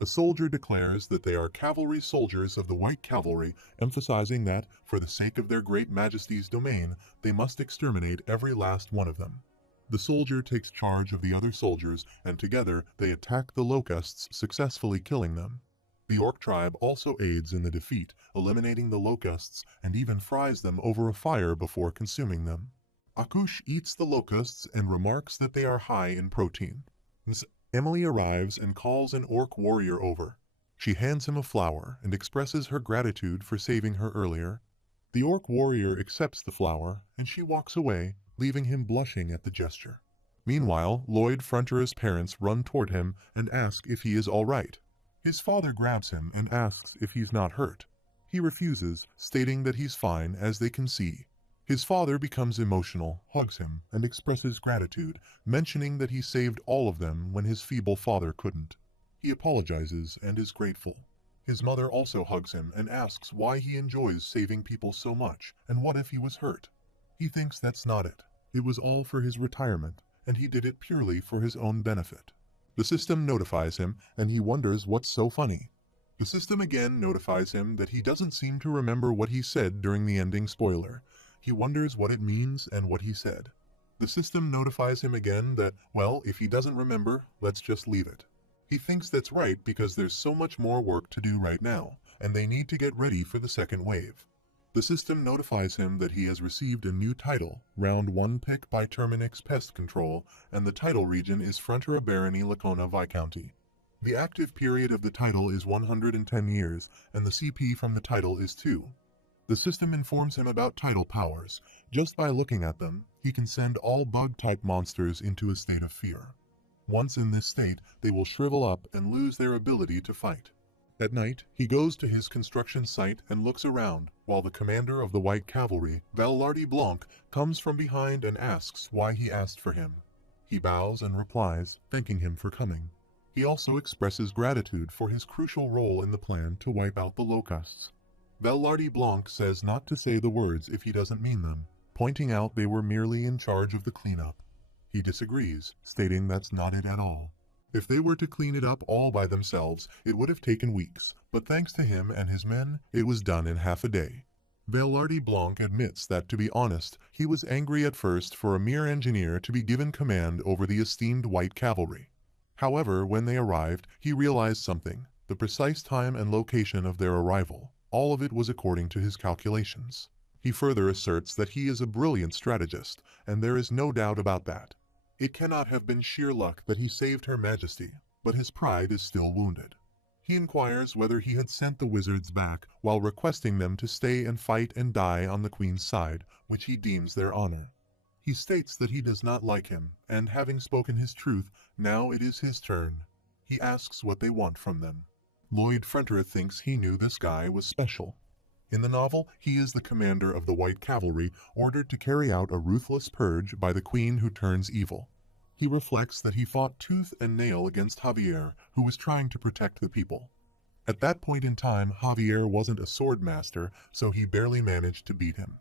A soldier declares that they are cavalry soldiers of the White Cavalry, emphasizing that, for the sake of their great majesty's domain, they must exterminate every last one of them. The soldier takes charge of the other soldiers, and together they attack the locusts, successfully killing them. The orc tribe also aids in the defeat, eliminating the locusts and even fries them over a fire before consuming them. Akush eats the locusts and remarks that they are high in protein. Emily arrives and calls an orc warrior over. She hands him a flower and expresses her gratitude for saving her earlier. The orc warrior accepts the flower and she walks away, leaving him blushing at the gesture. Meanwhile, Lloyd Frontera's parents run toward him and ask if he is all right. His father grabs him and asks if he's not hurt. He refuses, stating that he's fine as they can see. His father becomes emotional, hugs him, and expresses gratitude, mentioning that he saved all of them when his feeble father couldn't. He apologizes and is grateful. His mother also hugs him and asks why he enjoys saving people so much, and what if he was hurt. He thinks that's not it. It was all for his retirement, and he did it purely for his own benefit. The system notifies him, and he wonders what's so funny. The system again notifies him that he doesn't seem to remember what he said during the ending spoiler. He wonders what it means and what he said. The system notifies him again that, well, if he doesn't remember, let's just leave it. He thinks that's right because there's so much more work to do right now, and they need to get ready for the second wave. The system notifies him that he has received a new title, Round 1 pick by Terminix Pest Control, and the title region is Frontera Barony Lacona Viscounty. The active period of the title is 110 years, and the CP from the title is 2. The system informs him about title powers. Just by looking at them, he can send all bug-type monsters into a state of fear. Once in this state, they will shrivel up and lose their ability to fight. At night, he goes to his construction site and looks around, while the commander of the White Cavalry, Vallardi Blanc, comes from behind and asks why he asked for him. He bows and replies, thanking him for coming. He also expresses gratitude for his crucial role in the plan to wipe out the locusts. Vallardi Blanc says not to say the words if he doesn't mean them, pointing out they were merely in charge of the cleanup. He disagrees, stating that's not it at all. If they were to clean it up all by themselves, it would have taken weeks, but thanks to him and his men, it was done in half a day. Vallardi Blanc admits that, to be honest, he was angry at first for a mere engineer to be given command over the esteemed White Cavalry. However, when they arrived, he realized something: the precise time and location of their arrival. All of it was according to his calculations. He further asserts that he is a brilliant strategist, and there is no doubt about that. It cannot have been sheer luck that he saved Her Majesty, but his pride is still wounded. He inquires whether he had sent the wizards back while requesting them to stay and fight and die on the Queen's side, which he deems their honor. He states that he does not like him, and having spoken his truth, now it is his turn. He asks what they want from them. Lloyd Frontera thinks he knew this guy was special. In the novel, he is the commander of the White Cavalry, ordered to carry out a ruthless purge by the Queen who turns evil. He reflects that he fought tooth and nail against Javier, who was trying to protect the people. At that point in time, Javier wasn't a sword master, so he barely managed to beat him.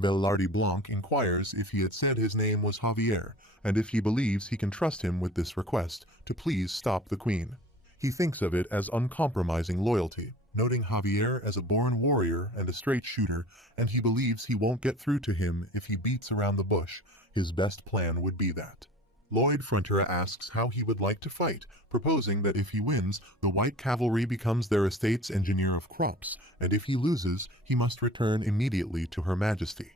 Vallardi Blanc inquires if he had said his name was Javier, and if he believes he can trust him with this request, to please stop the Queen. He thinks of it as uncompromising loyalty, noting Javier as a born warrior and a straight shooter, and he believes he won't get through to him if he beats around the bush. His best plan would be that. Lloyd Frontera asks how he would like to fight, proposing that if he wins, the White Cavalry becomes their estate's engineer of crops, and if he loses, he must return immediately to Her Majesty.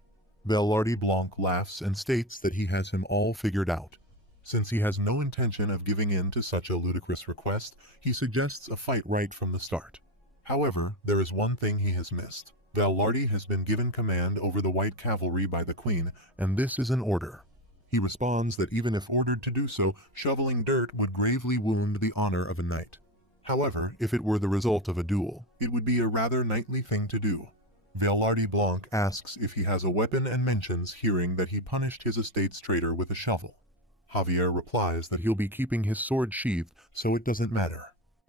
Vallardi Blanc laughs and states that he has him all figured out. Since he has no intention of giving in to such a ludicrous request, he suggests a fight right from the start. However, there is one thing he has missed. Vallardi has been given command over the White Cavalry by the Queen, and this is an order. He responds that even if ordered to do so, shoveling dirt would gravely wound the honor of a knight. However, if it were the result of a duel, it would be a rather knightly thing to do. Vallardi Blanc asks if he has a weapon and mentions hearing that he punished his estate's traitor with a shovel. Javier replies that he'll be keeping his sword sheathed, so it doesn't matter.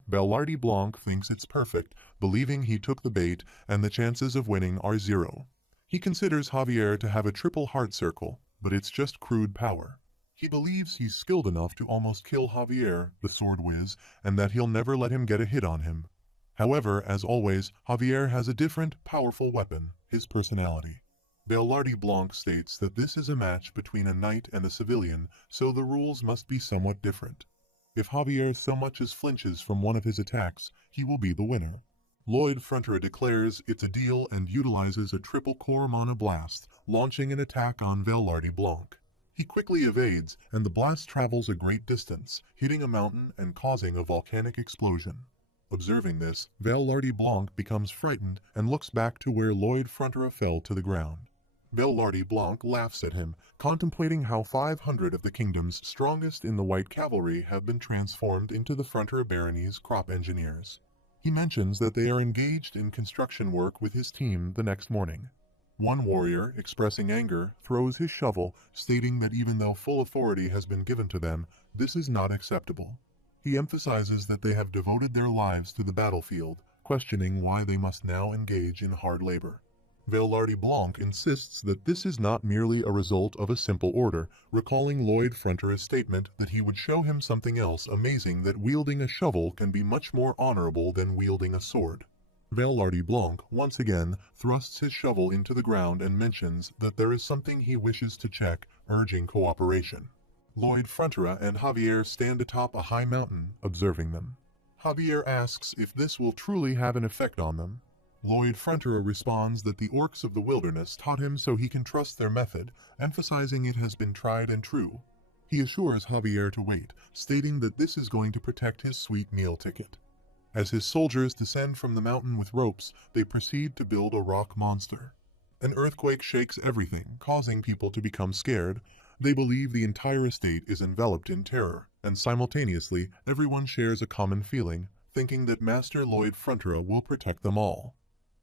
Vallardi Blanc thinks it's perfect, believing he took the bait and the chances of winning are 0. He considers Javier to have a triple heart circle, but it's just crude power. He believes he's skilled enough to almost kill Javier, the sword whiz, and that he'll never let him get a hit on him. However, as always, Javier has a different, powerful weapon, his personality. Belardi Blanc states that this is a match between a knight and a civilian, so the rules must be somewhat different. If Javier so much as flinches from one of his attacks, he will be the winner. Lloyd Frontier declares it's a deal and utilizes a triple core mana blast, launching an attack on Belardi Blanc. He quickly evades, and the blast travels a great distance, hitting a mountain and causing a volcanic explosion. Observing this, Belardi Blanc becomes frightened and looks back to where Lloyd Frontier fell to the ground. Belardi Blanc laughs at him, contemplating how 500 of the kingdom's strongest in the White Cavalry have been transformed into the Frontier Barony's crop engineers. He mentions that they are engaged in construction work with his team the next morning. One warrior, expressing anger, throws his shovel, stating that even though full authority has been given to them, this is not acceptable. He emphasizes that they have devoted their lives to the battlefield, questioning why they must now engage in hard labor. Belardi Blanc insists that this is not merely a result of a simple order, recalling Lloyd Frontier's statement that he would show him something else amazing, that wielding a shovel can be much more honorable than wielding a sword. Belardi Blanc once again thrusts his shovel into the ground and mentions that there is something he wishes to check, urging cooperation. Lloyd Frontier and Javier stand atop a high mountain, observing them. Javier asks if this will truly have an effect on them. Lloyd Frontier responds that the orcs of the wilderness taught him so he can trust their method, emphasizing it has been tried and true. He assures Javier to wait, stating that this is going to protect his sweet meal ticket. As his soldiers descend from the mountain with ropes, they proceed to build a rock monster. An earthquake shakes everything, causing people to become scared. They believe the entire estate is enveloped in terror, and simultaneously, everyone shares a common feeling, thinking that Master Lloyd Frontier will protect them all.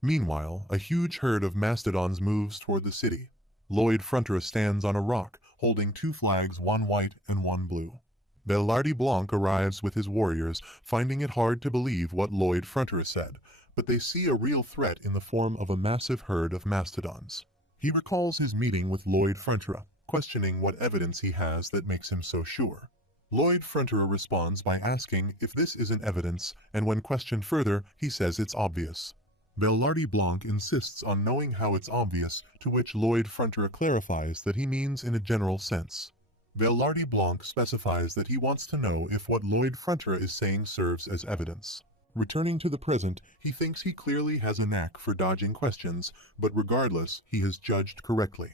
Meanwhile, a huge herd of mastodons moves toward the city. Lloyd Frontier stands on a rock, holding two flags, one white and one blue. Belardi Blanc arrives with his warriors, finding it hard to believe what Lloyd Frontier said, but they see a real threat in the form of a massive herd of mastodons. He recalls his meeting with Lloyd Frontier, questioning what evidence he has that makes him so sure. Lloyd Frontier responds by asking if this isn't evidence, and when questioned further, he says it's obvious. Belardi Blanc insists on knowing how it's obvious, to which Lloyd Frontier clarifies that he means in a general sense. Belardi Blanc specifies that he wants to know if what Lloyd Frontier is saying serves as evidence. Returning to the present, he thinks he clearly has a knack for dodging questions, but regardless, he has judged correctly.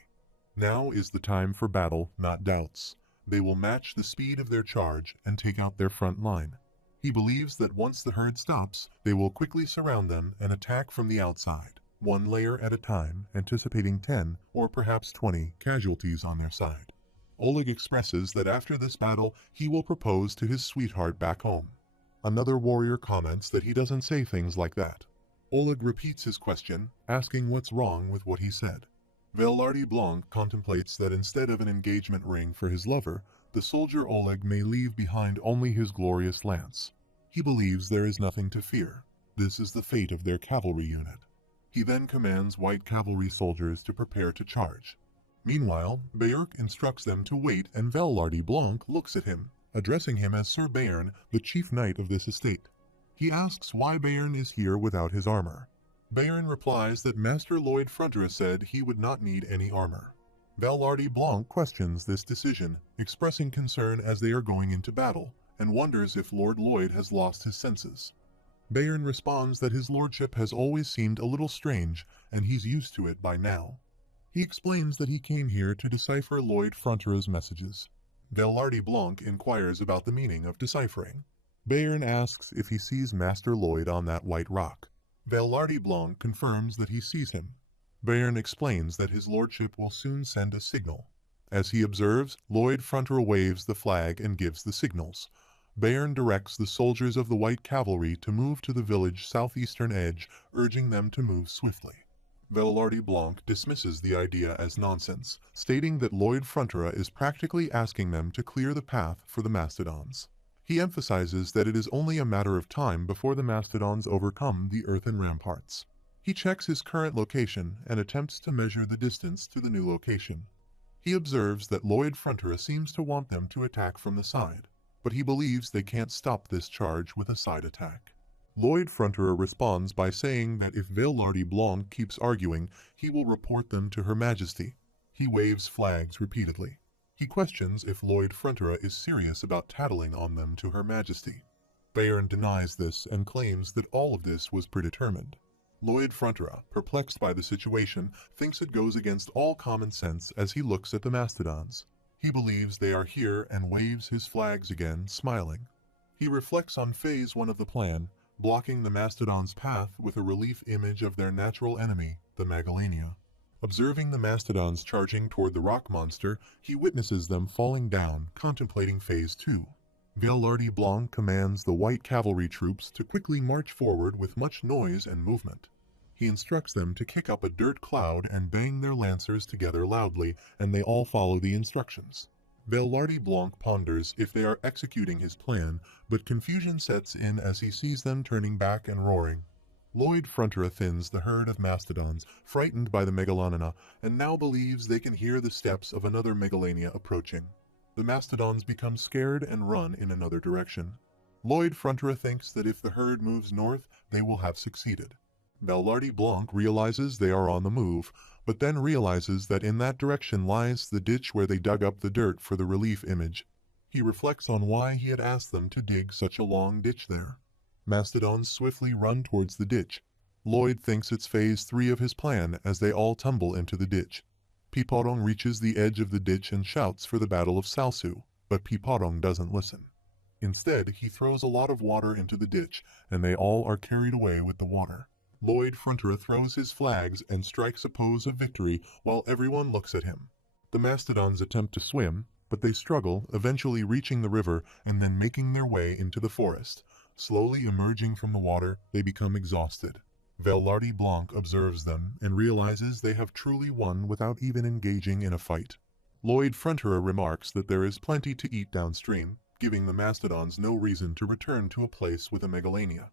Now is the time for battle, not doubts. They will match the speed of their charge and take out their front line. He believes that once the herd stops, they will quickly surround them and attack from the outside, one layer at a time, anticipating 10 or perhaps 20 casualties on their side. Oleg expresses that after this battle, he will propose to his sweetheart back home. Another warrior comments that he doesn't say things like that. Oleg repeats his question, asking what's wrong with what he said. Belardi Blanc contemplates that instead of an engagement ring for his lover, the soldier Oleg may leave behind only his glorious lance. He believes there is nothing to fear. This is the fate of their cavalry unit. He then commands white cavalry soldiers to prepare to charge. Meanwhile, Bayerk instructs them to wait, and Belardi Blanc looks at him, addressing him as Sir Bayern, the chief knight of this estate. He asks why Bayern is here without his armor. Bayern replies that Master Lloyd Frontier said he would not need any armor. Belardi Blanc questions this decision, expressing concern as they are going into battle, and wonders if Lord Lloyd has lost his senses. Bayern responds that his lordship has always seemed a little strange, and he's used to it by now. He explains that he came here to decipher Lloyd Frontier's messages. Belardi Blanc inquires about the meaning of deciphering. Bayern asks if he sees Master Lloyd on that white rock. Belardi Blanc confirms that he sees him. Bayern explains that his lordship will soon send a signal. As he observes, Lloyd Frontier waves the flag and gives the signals. Bayern directs the soldiers of the White Cavalry to move to the village's southeastern edge, urging them to move swiftly. Belardi Blanc dismisses the idea as nonsense, stating that Lloyd Frontier is practically asking them to clear the path for the mastodons. He emphasizes that it is only a matter of time before the mastodons overcome the earthen ramparts. He checks his current location and attempts to measure the distance to the new location. He observes that Lloyd Frontera seems to want them to attack from the side, but he believes they can't stop this charge with a side attack. Lloyd Frontera responds by saying that if Velarde Blanc keeps arguing, he will report them to Her Majesty. He waves flags repeatedly. He questions if Lloyd Frontera is serious about tattling on them to Her Majesty. Bayern denies this and claims that all of this was predetermined. Lloyd Frontera, perplexed by the situation, thinks it goes against all common sense as he looks at the mastodons. He believes they are here and waves his flags again, smiling. He reflects on Phase 1 of the plan, blocking the mastodons' path with a relief image of their natural enemy, the Megalania. Observing the mastodons charging toward the rock monster, he witnesses them falling down, contemplating Phase 2. Velarde Blanc commands the white cavalry troops to quickly march forward with much noise and movement. He instructs them to kick up a dirt cloud and bang their lancers together loudly, and they all follow the instructions. Velarde Blanc ponders if they are executing his plan, but confusion sets in as he sees them turning back and roaring. Lloyd Frontera thins the herd of mastodons, frightened by the Megalonina, and now believes they can hear the steps of another Megalania approaching. The mastodons become scared and run in another direction. Lloyd Frontera thinks that if the herd moves north, they will have succeeded. Velarde Blanc realizes they are on the move, but then realizes that in that direction lies the ditch where they dug up the dirt for the relief image. He reflects on why he had asked them to dig such a long ditch there. Mastodons swiftly run towards the ditch. Lloyd thinks it's Phase 3 of his plan as they all tumble into the ditch. Piporong reaches the edge of the ditch and shouts for the Battle of Salsu, but Piporong doesn't listen. Instead, he throws a lot of water into the ditch, and they all are carried away with the water. Lloyd Frontera throws his flags and strikes a pose of victory while everyone looks at him. The mastodons attempt to swim, but they struggle, eventually reaching the river and then making their way into the forest. Slowly emerging from the water, they become exhausted. Velarde Blanc observes them and realizes they have truly won without even engaging in a fight. Lloyd Frontera remarks that there is plenty to eat downstream, giving the mastodons no reason to return to a place with a Megalania.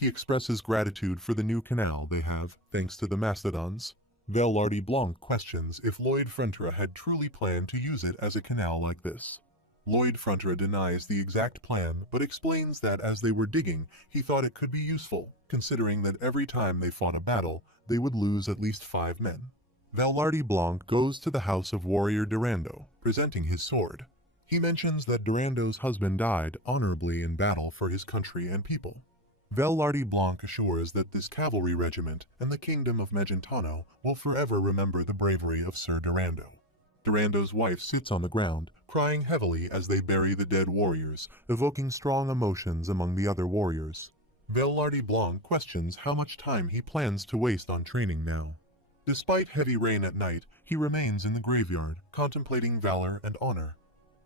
He expresses gratitude for the new canal they have, thanks to the mastodons. Velarde Blanc questions if Lloyd Frontera had truly planned to use it as a canal like this. Lloyd Frontera denies the exact plan, but explains that as they were digging, he thought it could be useful, considering that every time they fought a battle, they would lose at least 5 men. Velarde Blanc goes to the house of warrior Durando, presenting his sword. He mentions that Durando's husband died honorably in battle for his country and people. Velarde Blanc assures that this cavalry regiment and the kingdom of Magentano will forever remember the bravery of Sir Durando. Durando's wife sits on the ground, crying heavily as they bury the dead warriors, evoking strong emotions among the other warriors. Velarde Blanc questions how much time he plans to waste on training now. Despite heavy rain at night, he remains in the graveyard, contemplating valor and honor.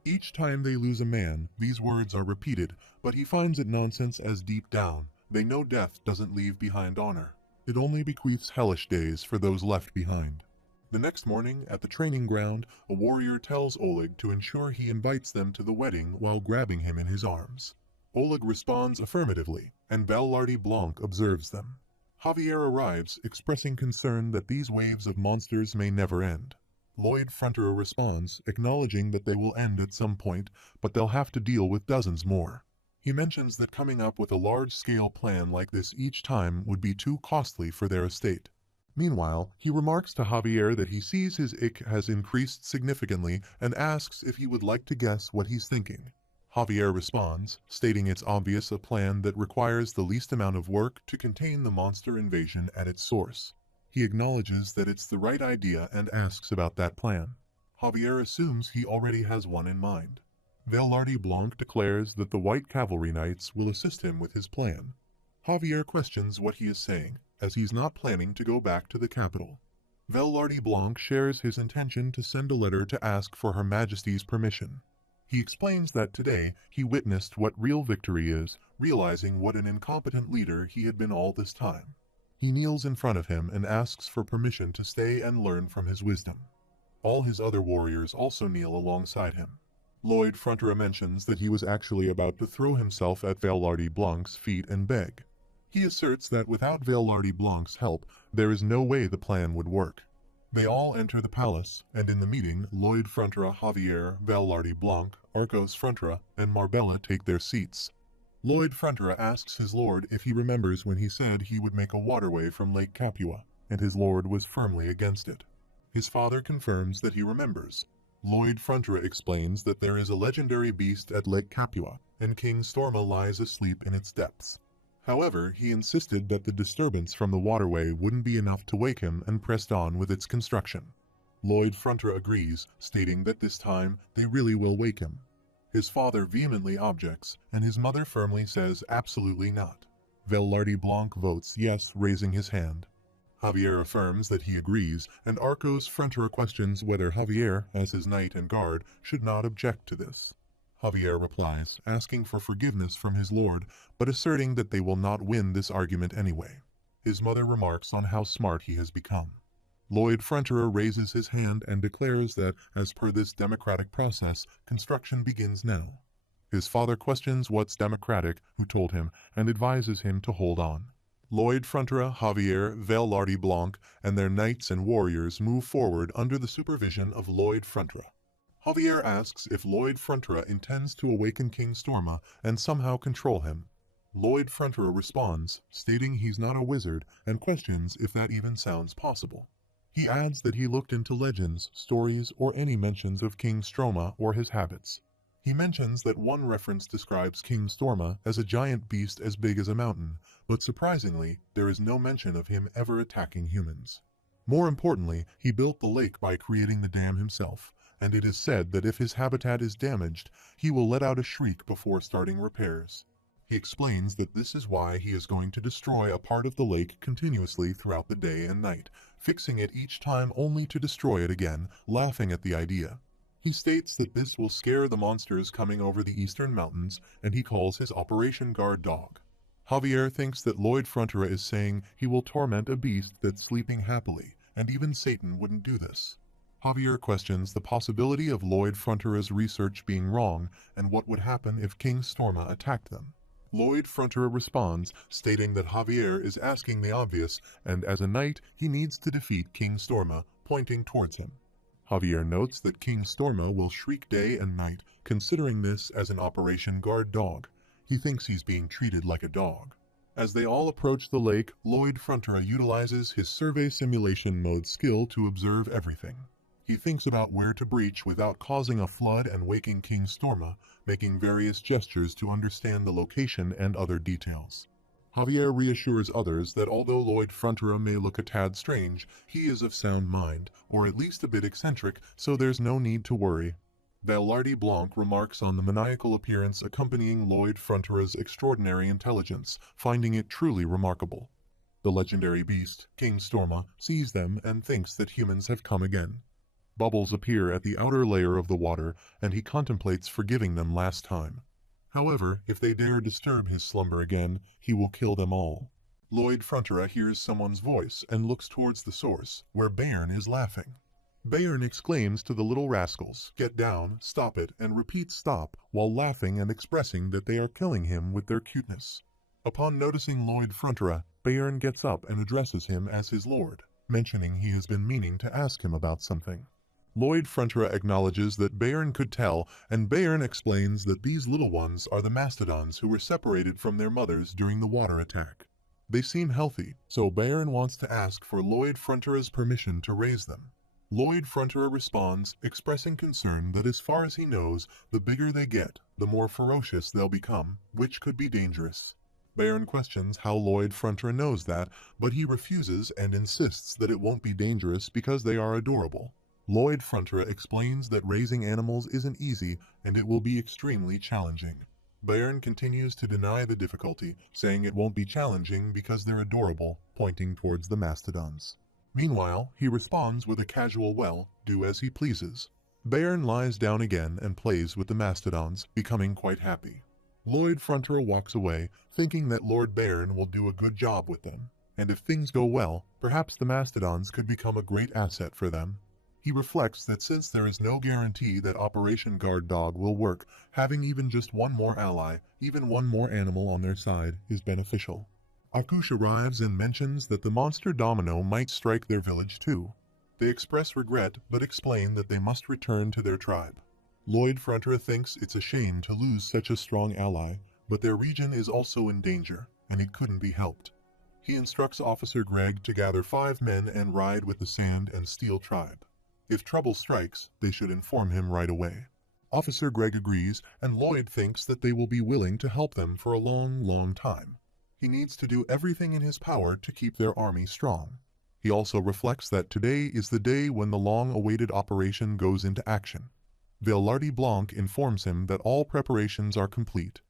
Each time they lose a man, these words are repeated, but he finds it nonsense as deep down, they know death doesn't leave behind honor. It only bequeaths hellish days for those left behind. The next morning, at the training ground, a warrior tells Oleg to ensure he invites them to the wedding while grabbing him in his arms. Oleg responds affirmatively, and Velarde Blanc observes them. Javier arrives, expressing concern that these waves of monsters may never end. Lloyd Frontera responds, acknowledging that they will end at some point, but they'll have to deal with dozens more. He mentions that coming up with a large-scale plan like this each time would be too costly for their estate. Meanwhile, he remarks to Javier that he sees his IQ has increased significantly and asks if he would like to guess what he's thinking. Javier responds, stating it's obvious a plan that requires the least amount of work to contain the monster invasion at its source. He acknowledges that it's the right idea and asks about that plan. Javier assumes he already has one in mind. Velarde Blanc declares that the White Cavalry Knights will assist him with his plan. Javier questions what he is saying, as he's not planning to go back to the capital. Velarde Blanc shares his intention to send a letter to ask for Her Majesty's permission. He explains that today he witnessed what real victory is, realizing what an incompetent leader he had been all this time. He kneels in front of him and asks for permission to stay and learn from his wisdom. All his other warriors also kneel alongside him. Lloyd Frontera mentions that he was actually about to throw himself at Velarde Blanc's feet and beg. He asserts that without Velarde Blanc's help, there is no way the plan would work. They all enter the palace, and in the meeting, Lloyd Frontera, Javier, Velarde Blanc, Arcos Frontera, and Marbella take their seats. Lloyd Frontera asks his lord if he remembers when he said he would make a waterway from Lake Capua, and his lord was firmly against it. His father confirms that he remembers. Lloyd Frontera explains that there is a legendary beast at Lake Capua, and King Storma lies asleep in its depths. However, he insisted that the disturbance from the waterway wouldn't be enough to wake him and pressed on with its construction. Lloyd Frontera agrees, stating that this time they really will wake him. His father vehemently objects, and his mother firmly says absolutely not. Velarde Blanc votes yes, raising his hand. Javier affirms that he agrees, and Arcos Frontera questions whether Javier, as his knight and guard, should not object to this. Javier replies, asking for forgiveness from his lord, but asserting that they will not win this argument anyway. His mother remarks on how smart he has become. Lloyd Frontera raises his hand and declares that, as per this democratic process, construction begins now. His father questions what's democratic, who told him, and advises him to hold on. Lloyd Frontera, Javier, Velarde Blanc, and their knights and warriors move forward under the supervision of Lloyd Frontera. Javier asks if Lloyd Frontera intends to awaken King Storma and somehow control him. Lloyd Frontera responds, stating he's not a wizard, and questions if that even sounds possible. He adds that he looked into legends, stories, or any mentions of King Storma or his habits. He mentions that one reference describes King Storma as a giant beast as big as a mountain, but surprisingly, there is no mention of him ever attacking humans. More importantly, he built the lake by creating the dam himself, and it is said that if his habitat is damaged, he will let out a shriek before starting repairs. He explains that this is why he is going to destroy a part of the lake continuously throughout the day and night, fixing it each time only to destroy it again, laughing at the idea. He states that this will scare the monsters coming over the eastern mountains, and he calls his Operation Guard Dog. Javier thinks that Lloyd Frontera is saying he will torment a beast that's sleeping happily, and even Satan wouldn't do this. Javier questions the possibility of Lloyd Frontera's research being wrong and what would happen if King Storma attacked them. Lloyd Frontera responds, stating that Javier is asking the obvious, and as a knight, he needs to defeat King Storma, pointing towards him. Javier notes that King Storma will shriek day and night, considering this as an Operation Guard Dog. He thinks he's being treated like a dog. As they all approach the lake, Lloyd Frontera utilizes his survey simulation mode skill to observe everything. He thinks about where to breach without causing a flood and waking King Storma, making various gestures to understand the location and other details. Javier reassures others that although Lloyd Frontera may look a tad strange, he is of sound mind, or at least a bit eccentric, so there's no need to worry. Velarde Blanc remarks on the maniacal appearance accompanying Lloyd Frontera's extraordinary intelligence, finding it truly remarkable. The legendary beast, King Storma, sees them and thinks that humans have come again. Bubbles appear at the outer layer of the water, and he contemplates forgiving them last time. However, if they dare disturb his slumber again, he will kill them all. Lloyd Frontera hears someone's voice and looks towards the source, where Bayern is laughing. Bayern exclaims to the little rascals, "Get down, stop it," and repeats stop, while laughing and expressing that they are killing him with their cuteness. Upon noticing Lloyd Frontera, Bayern gets up and addresses him as his lord, mentioning he has been meaning to ask him about something. Lloyd Frontera acknowledges that Bayern could tell, and Bayern explains that these little ones are the mastodons who were separated from their mothers during the water attack. They seem healthy, so Bayern wants to ask for Lloyd Frontera's permission to raise them. Lloyd Frontera responds, expressing concern that as far as he knows, the bigger they get, the more ferocious they'll become, which could be dangerous. Bayern questions how Lloyd Frontera knows that, but he refuses and insists that it won't be dangerous because they are adorable. Lloyd Frontera explains that raising animals isn't easy and it will be extremely challenging. Bayern continues to deny the difficulty, saying it won't be challenging because they're adorable, pointing towards the mastodons. Meanwhile, he responds with a casual "well, do as he pleases." Bayern lies down again and plays with the mastodons, becoming quite happy. Lloyd Frontera walks away, thinking that Lord Bayern will do a good job with them, and if things go well, perhaps the mastodons could become a great asset for them. He reflects that since there is no guarantee that Operation Guard Dog will work, having even just one more ally, even one more animal on their side, is beneficial. Akush arrives and mentions that the monster Domino might strike their village too. They express regret but explain that they must return to their tribe. Lloyd Frontier thinks it's a shame to lose such a strong ally, but their region is also in danger, and it couldn't be helped. He instructs Officer Greg to gather 5 men and ride with the Sand and Steel tribe. If trouble strikes, they should inform him right away. Officer Greg agrees, and Lloyd thinks that they will be willing to help them for a long, long time. He needs to do everything in his power to keep their army strong. He also reflects that today is the day when the long-awaited operation goes into action. Velarde Blanc informs him that all preparations are complete.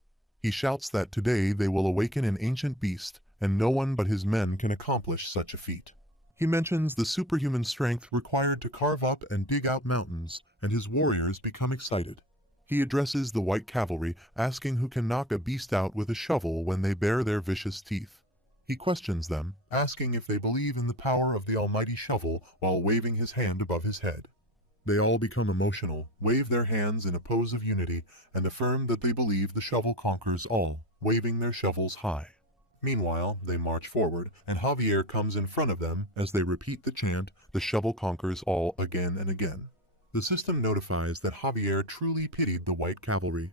He shouts that today they will awaken an ancient beast, and no one but his men can accomplish such a feat. He mentions the superhuman strength required to carve up and dig out mountains, and his warriors become excited. He addresses the White Cavalry, asking who can knock a beast out with a shovel when they bare their vicious teeth. He questions them, asking if they believe in the power of the almighty shovel while waving his hand above his head. They all become emotional, wave their hands in a pose of unity, and affirm that they believe the shovel conquers all, waving their shovels high. Meanwhile, they march forward, and Javier comes in front of them as they repeat the chant, "The shovel conquers all," again and again. The system notifies that Javier truly pitied the White Cavalry.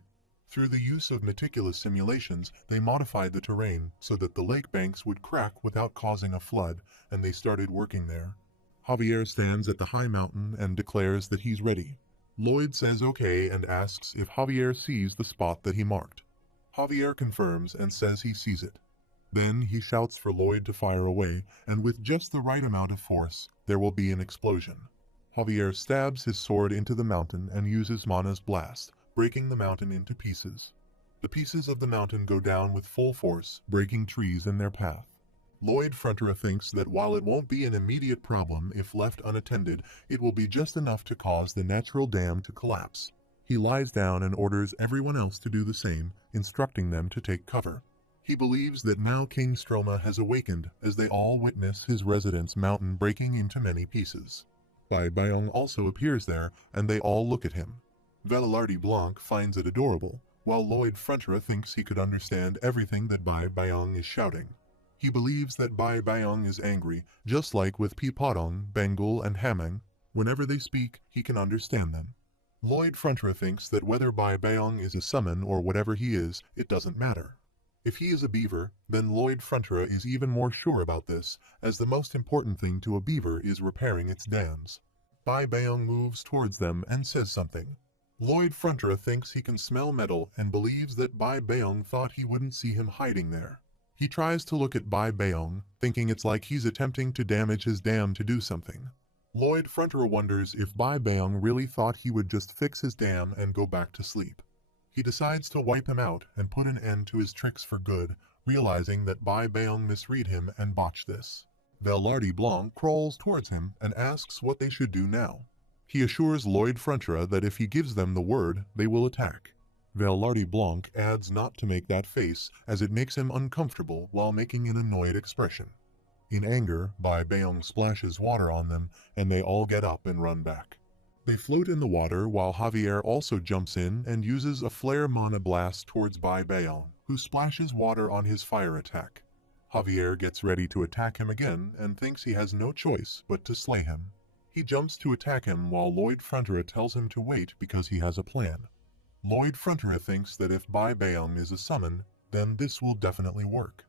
Through the use of meticulous simulations, they modified the terrain so that the lake banks would crack without causing a flood, and they started working there. Javier stands at the high mountain and declares that he's ready. Lloyd says okay and asks if Javier sees the spot that he marked. Javier confirms and says he sees it. Then he shouts for Lloyd to fire away, and with just the right amount of force, there will be an explosion. Javier stabs his sword into the mountain and uses Mana's blast, breaking the mountain into pieces. The pieces of the mountain go down with full force, breaking trees in their path. Lloyd Frontier thinks that while it won't be an immediate problem if left unattended, it will be just enough to cause the natural dam to collapse. He lies down and orders everyone else to do the same, instructing them to take cover. He believes that now King Stroma has awakened as they all witness his residence mountain breaking into many pieces. Bai Bayong also appears there, and they all look at him. Velarde Blanc finds it adorable, while Lloyd Frontier thinks he could understand everything that Bai Bayong is shouting. He believes that Bai Bayong is angry, just like with Pipadong, Bengal, and Hamang. Whenever they speak, he can understand them. Lloyd Frontier thinks that whether Bai Bayong is a summon or whatever he is, it doesn't matter. If he is a beaver, then Lloyd Frontier is even more sure about this, as the most important thing to a beaver is repairing its dams. Bai Bayong moves towards them and says something. Lloyd Frontier thinks he can smell metal and believes that Bai Bayong thought he wouldn't see him hiding there. He tries to look at Bai Bayong, thinking it's like he's attempting to damage his dam to do something. Lloyd Frontier wonders if Bai Bayong really thought he would just fix his dam and go back to sleep. He decides to wipe him out and put an end to his tricks for good, realizing that Bai Bayong misread him and botched this. Velarde Blanc crawls towards him and asks what they should do now. He assures Lloyd Frontier that if he gives them the word, they will attack. Velarde Blanc adds not to make that face, as it makes him uncomfortable while making an annoyed expression. In anger, Bai Bayong splashes water on them, and they all get up and run back. They float in the water while Javier also jumps in and uses a flare mana blast towards Bai Bayong, who splashes water on his fire attack. Javier gets ready to attack him again and thinks he has no choice but to slay him. He jumps to attack him while Lloyd Frontier tells him to wait because he has a plan. Lloyd Frontier thinks that if Bai Bayong is a summon, then this will definitely work.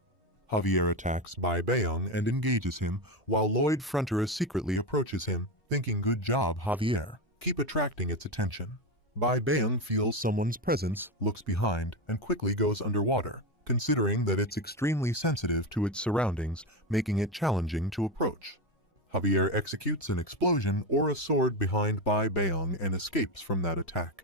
Javier attacks Bai Bayong and engages him, while Lloyd Frontier secretly approaches him, thinking good job Javier, keep attracting its attention. Bai Bayong feels someone's presence, looks behind, and quickly goes underwater, considering that it's extremely sensitive to its surroundings, making it challenging to approach. Javier executes an explosion or a sword behind Bai Bayong and escapes from that attack.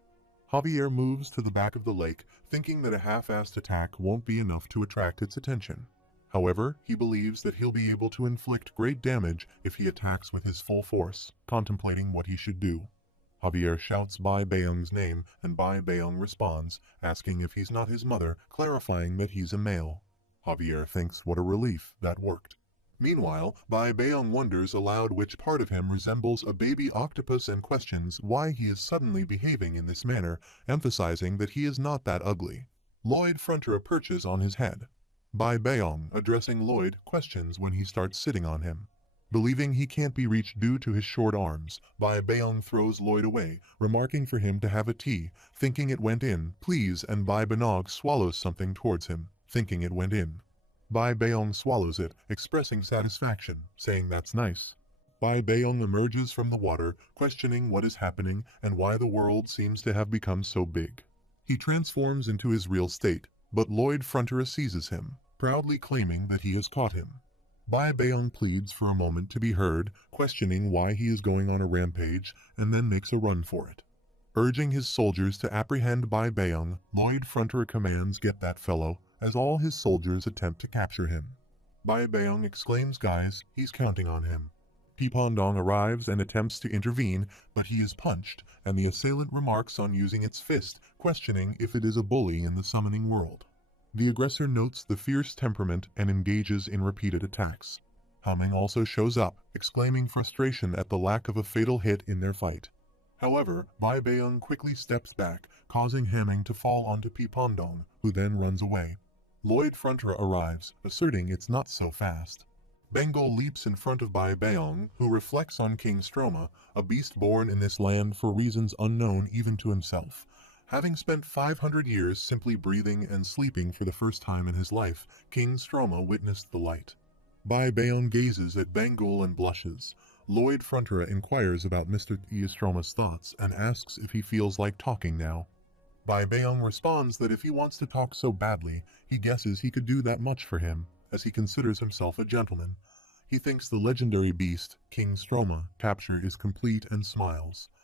Javier moves to the back of the lake, thinking that a half-assed attack won't be enough to attract its attention. However, he believes that he'll be able to inflict great damage if he attacks with his full force, contemplating what he should do. Javier shouts Bai Bayong's name, and Bai Bayong responds, asking if he's not his mother, clarifying that he's a male. Javier thinks what a relief that worked. Meanwhile, Bai Bayong wonders aloud which part of him resembles a baby octopus and questions why he is suddenly behaving in this manner, emphasizing that he is not that ugly. Lloyd Frontier perches on his head. Bai Bayong, addressing Lloyd, questions when he starts sitting on him. Believing he can't be reached due to his short arms, Bai Beong throws Lloyd away, remarking for him to have a tea, thinking it went in, please, and Bai Benog swallows something towards him, thinking it went in. Bai Beong swallows it, expressing satisfaction, saying that's nice. Bai Beong emerges from the water, questioning what is happening and why the world seems to have become so big. He transforms into his real state, but Lloyd Frontera seizes him, proudly claiming that he has caught him. Bai Beong pleads for a moment to be heard, questioning why he is going on a rampage, and then makes a run for it. Urging his soldiers to apprehend Bai Beong, Lloyd Frontera commands get that fellow, as all his soldiers attempt to capture him. Bai Beong exclaims guys, he's counting on him. Pipondong arrives and attempts to intervene, but he is punched, and the assailant remarks on using its fist, questioning if it is a bully in the summoning world. The aggressor notes the fierce temperament and engages in repeated attacks. Humming also shows up, exclaiming frustration at the lack of a fatal hit in their fight. However, Bai Beong quickly steps back, causing Hamming to fall onto Pipondong, who then runs away. Lloyd Frontera arrives, asserting it's not so fast. Bengal leaps in front of Bai Beong, who reflects on King Stroma, a beast born in this land for reasons unknown even to himself. Having spent 500 years simply breathing and sleeping for the first time in his life, King Stroma witnessed the light. Bai Beong gazes at Bengal and blushes. Lloyd Frontera inquires about Mr. Stroma's thoughts and asks if he feels like talking now. Bai Beong responds that if he wants to talk so badly, he guesses he could do that much for him, as he considers himself a gentleman. He thinks the legendary beast, King Stroma, capture is complete and smiles.